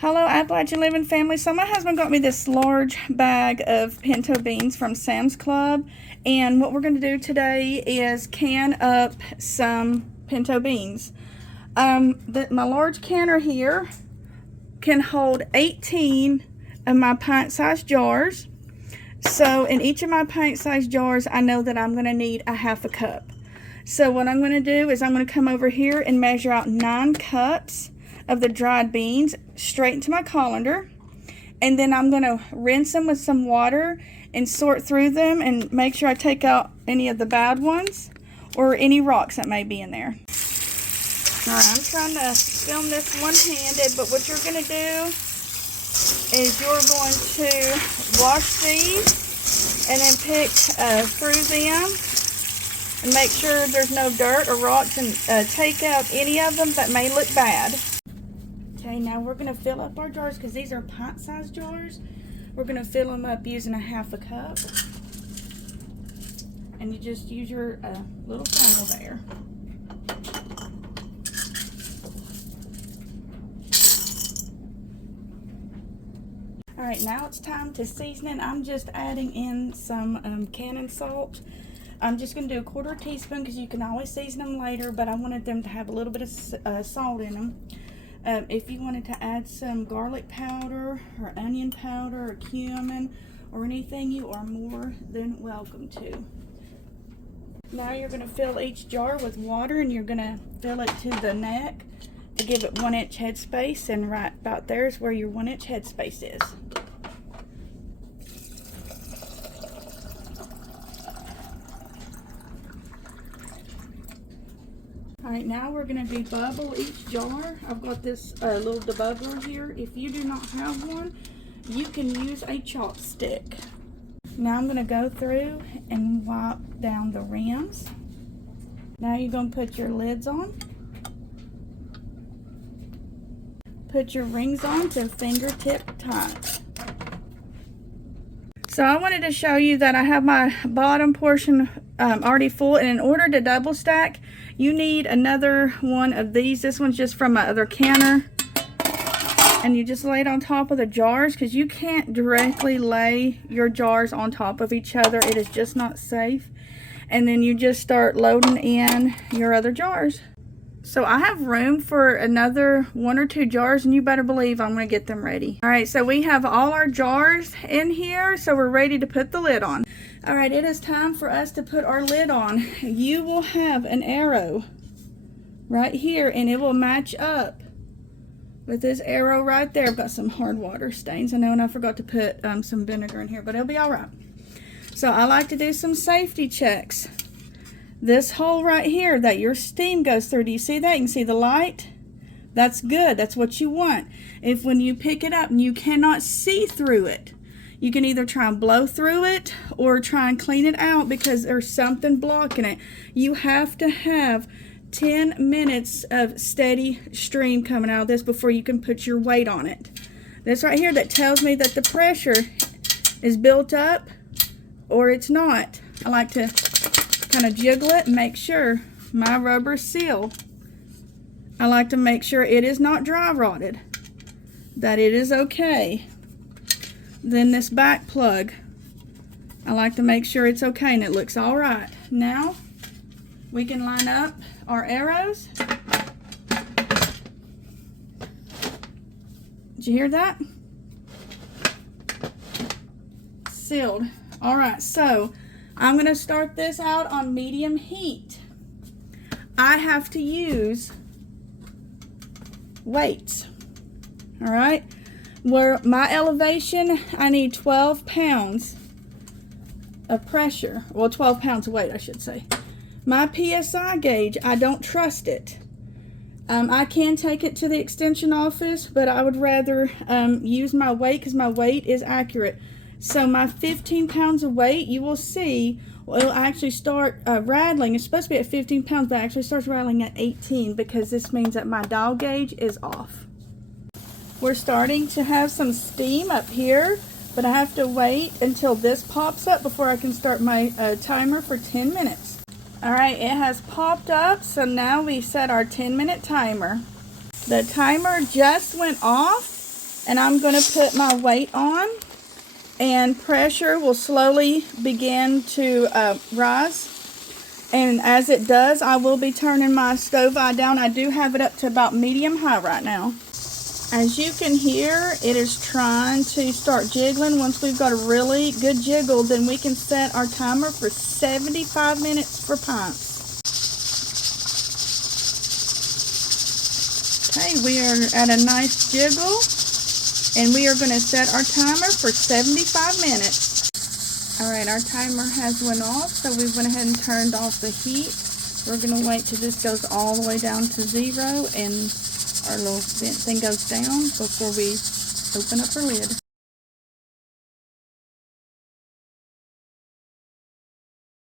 Hello, Appalachian Living family. So my husband got me this large bag of pinto beans from Sam's Club. And what we're going to do today is can up some pinto beans. My large canner here can hold 18 of my pint-sized jars. So in each of my pint-sized jars, I know that I'm going to need a half a cup. So what I'm going to do is I'm going to come over here and measure out 9 cups of the dried beans straight into my colander, and then I'm going to rinse them with some water and sort through them and make sure I take out any of the bad ones or any rocks that may be in there. Alright, I'm trying to film this one-handed, but what you're going to do is you're going to wash these and then pick through them and make sure there's no dirt or rocks, and take out any of them that may look bad. Okay, now we're going to fill up our jars because these are pint-sized jars. We're going to fill them up using a half a cup. And you just use your little funnel there. Alright, now it's time to season it. I'm just adding in some cannon salt. I'm just going to do a 1/4 teaspoon because you can always season them later, but I wanted them to have a little bit of salt in them. If you wanted to add some garlic powder or onion powder or cumin or anything, you are more than welcome to. Now you're going to fill each jar with water, and you're going to fill it to the neck to give it 1-inch headspace, and right about there is where your 1-inch headspace is. Alright, now we're going to debubble each jar. I've got this little debubbler here. If you do not have one, you can use a chopstick. Now I'm going to go through and wipe down the rims. Now you're going to put your lids on. Put your rings on to fingertip tight. So I wanted to show you that I have my bottom portion already full, and in order to double stack, you need another one of these. This one's just from my other canner, and you just lay it on top of the jars because you can't directly lay your jars on top of each other. It is just not safe. And then you just start loading in your other jars. So I have room for another 1 or 2 jars, and you better believe I'm going to get them ready. Alright, so we have all our jars in here, so we're ready to put the lid on. Alright, it is time for us to put our lid on. You will have an arrow right here, and it will match up with this arrow right there. I've got some hard water stains, I know, and I forgot to put some vinegar in here, but it'll be alright. So I like to do some safety checks. This hole right here that your steam goes through, do you see that? You can see the light? That's good. That's what you want. If when you pick it up and you cannot see through it, you can either try and blow through it or try and clean it out because there's something blocking it. You have to have 10 minutes of steady stream coming out of this before you can put your weight on it. This right here that tells me that the pressure is built up or it's not. I like to kind of jiggle it and make sure my rubber seal. I like to make sure it is not dry rotted, that it is okay. Then this back plug, I like to make sure it's okay and it looks all right. Now we can line up our arrows. Did you hear that? Sealed. All right, so I'm going to start this out on medium heat. I have to use weights. All right, where my elevation, I need 12 pounds of pressure. Well, 12 pounds of weight, I should say. My PSI gauge, I don't trust it. I can take it to the extension office, but I would rather use my weight because my weight is accurate. So my 15 pounds of weight, you will see, well, it'll actually start rattling. It's supposed to be at 15 pounds, but it actually starts rattling at 18 because this means that my dial gauge is off. We're starting to have some steam up here, but I have to wait until this pops up before I can start my timer for 10 minutes. Alright, it has popped up, so now we set our 10-minute timer. The timer just went off, And I'm going to put my weight on, and pressure will slowly begin to rise. And as it does, I will be turning my stove eye down. I do have it up to about medium high right now. As you can hear, it is trying to start jiggling. Once we've got a really good jiggle, then we can set our timer for 75 minutes for pints. Okay, we are at a nice jiggle, and we are going to set our timer for 75 minutes. Alright, our timer has went off, so we went ahead and turned off the heat. We're going to wait till this goes all the way down to 0 and our little vent thing goes down before we open up our lid.